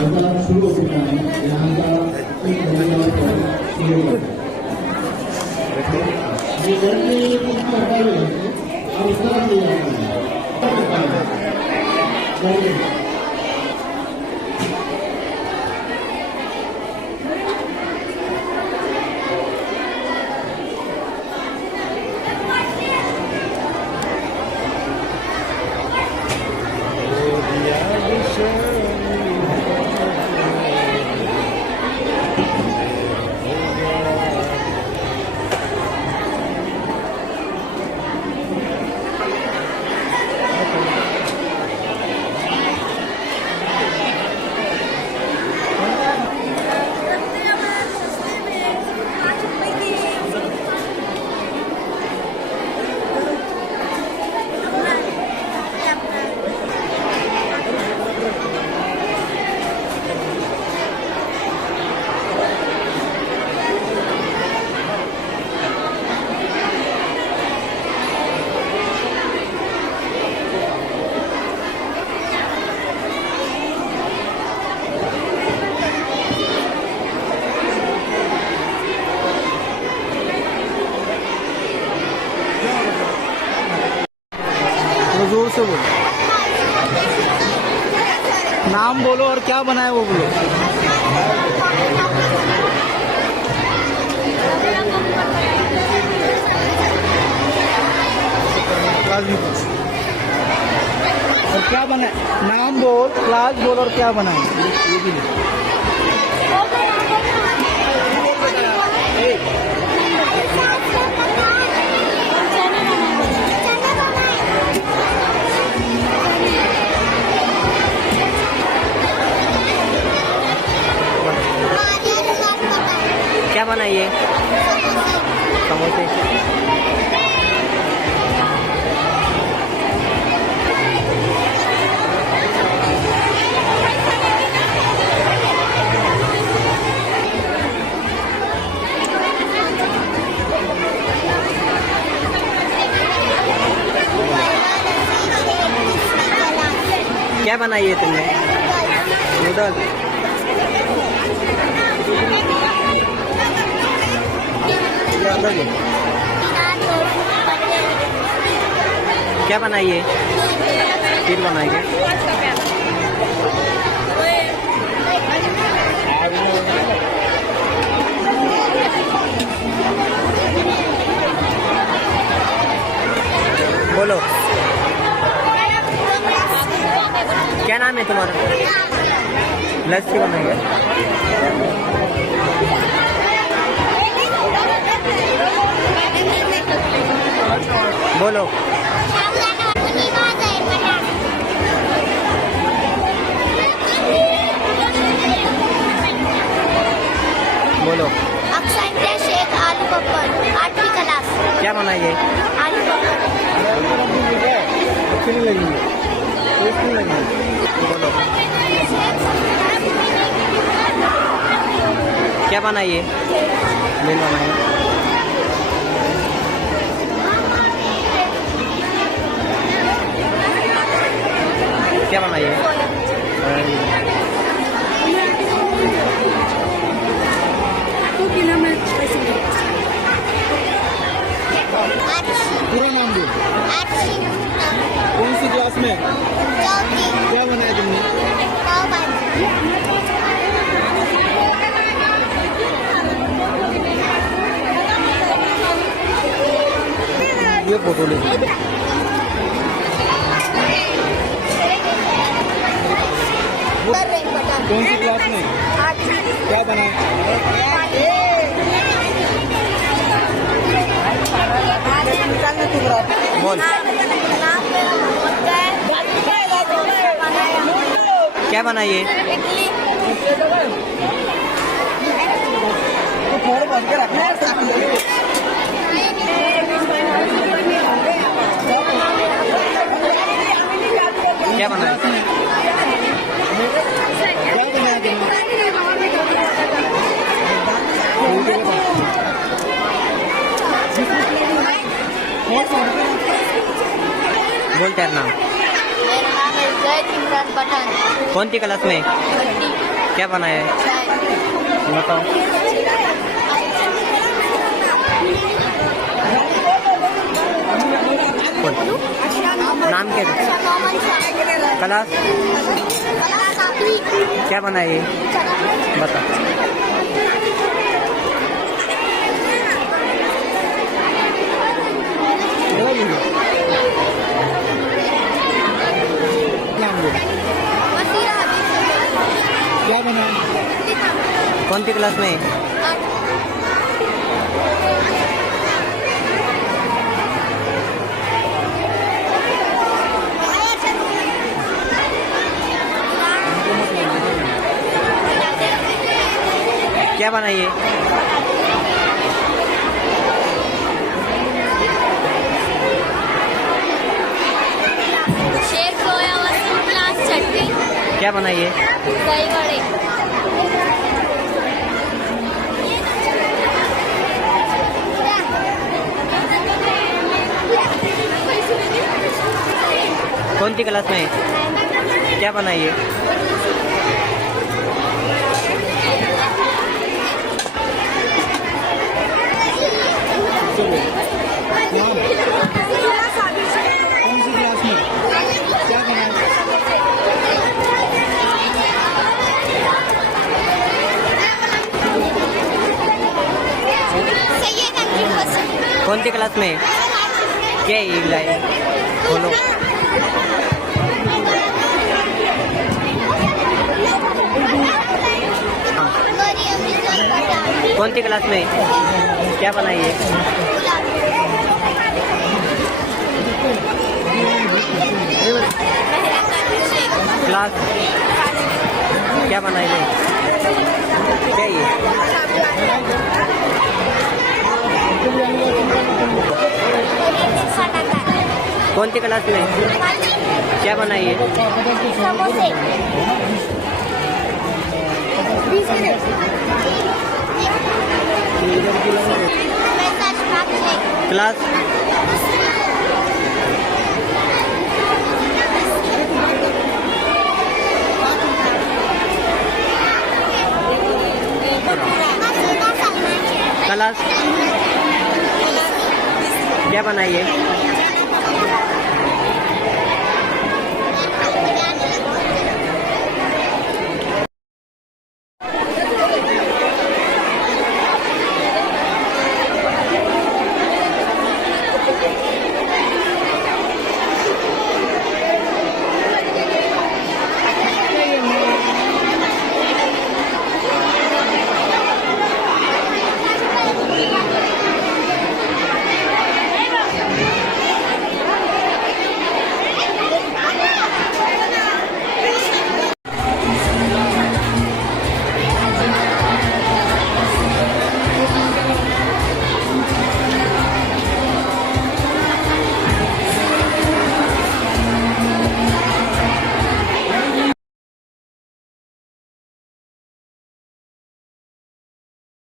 आता सुरू होते आहे यहाँ का एक महिना शुरू होता ये जल्दी कुछ हटाए और उसका दिया है जोर से बोलो, नाम बोलो और क्या बनाए वो बोलो। और क्या बनाए, नाम बोल, क्लास बोल और क्या बनाए। क्या बनाइए? समोसे। क्या बनाइए तुमने? नूडल। क्या बनाइए? खीर बनाइए। बोलो, क्या नाम है तुम्हारा? लस्सी बनाइए। बोलो, बोलो। अक्षय शेख आलू पप्पड़ 8वीं क्लास। क्या बनाइए? आलू अच्छी नहीं लगेंगे, टेस्ट नहीं लगेंगे। बोलो, क्या बनाइए? मिल बनाइए। क्या बनाइए? पूरा नाम दो। कौन सी क्लास में? क्या बनाया तुमने? ये फोटो ले। कौन सी क्लास में? क्या बनाया? बोल, क्या बनाइए? क्या बनाए? बोल तेरा नाम। मेरा नाम है जय इमरान पठान। कौन सी क्लास में? क्या बनाया है? बताओ। नाम क्या है? क्लास क्या बनाया ये? बता। क्या बना? कौन सी क्लास में? क्या बनाइए? शेख सोया वसीम क्लास छठी क्या बनाइए? दही बड़े कौन सी क्लास में? क्या बनाइए? कौन सी क्लास में? क्या बना? सैयद अंकित हसन कौन सी क्लास में? क्या ये लाए? बोलो। मरियम रिजवान पठान कौन सी क्लास में? क्या बनाइए? क्लास क्या बनाइए? क्या ये? कौन सी क्लास में? क्या बनाइए? समोसे क्लास क्लास क्या बनाइए?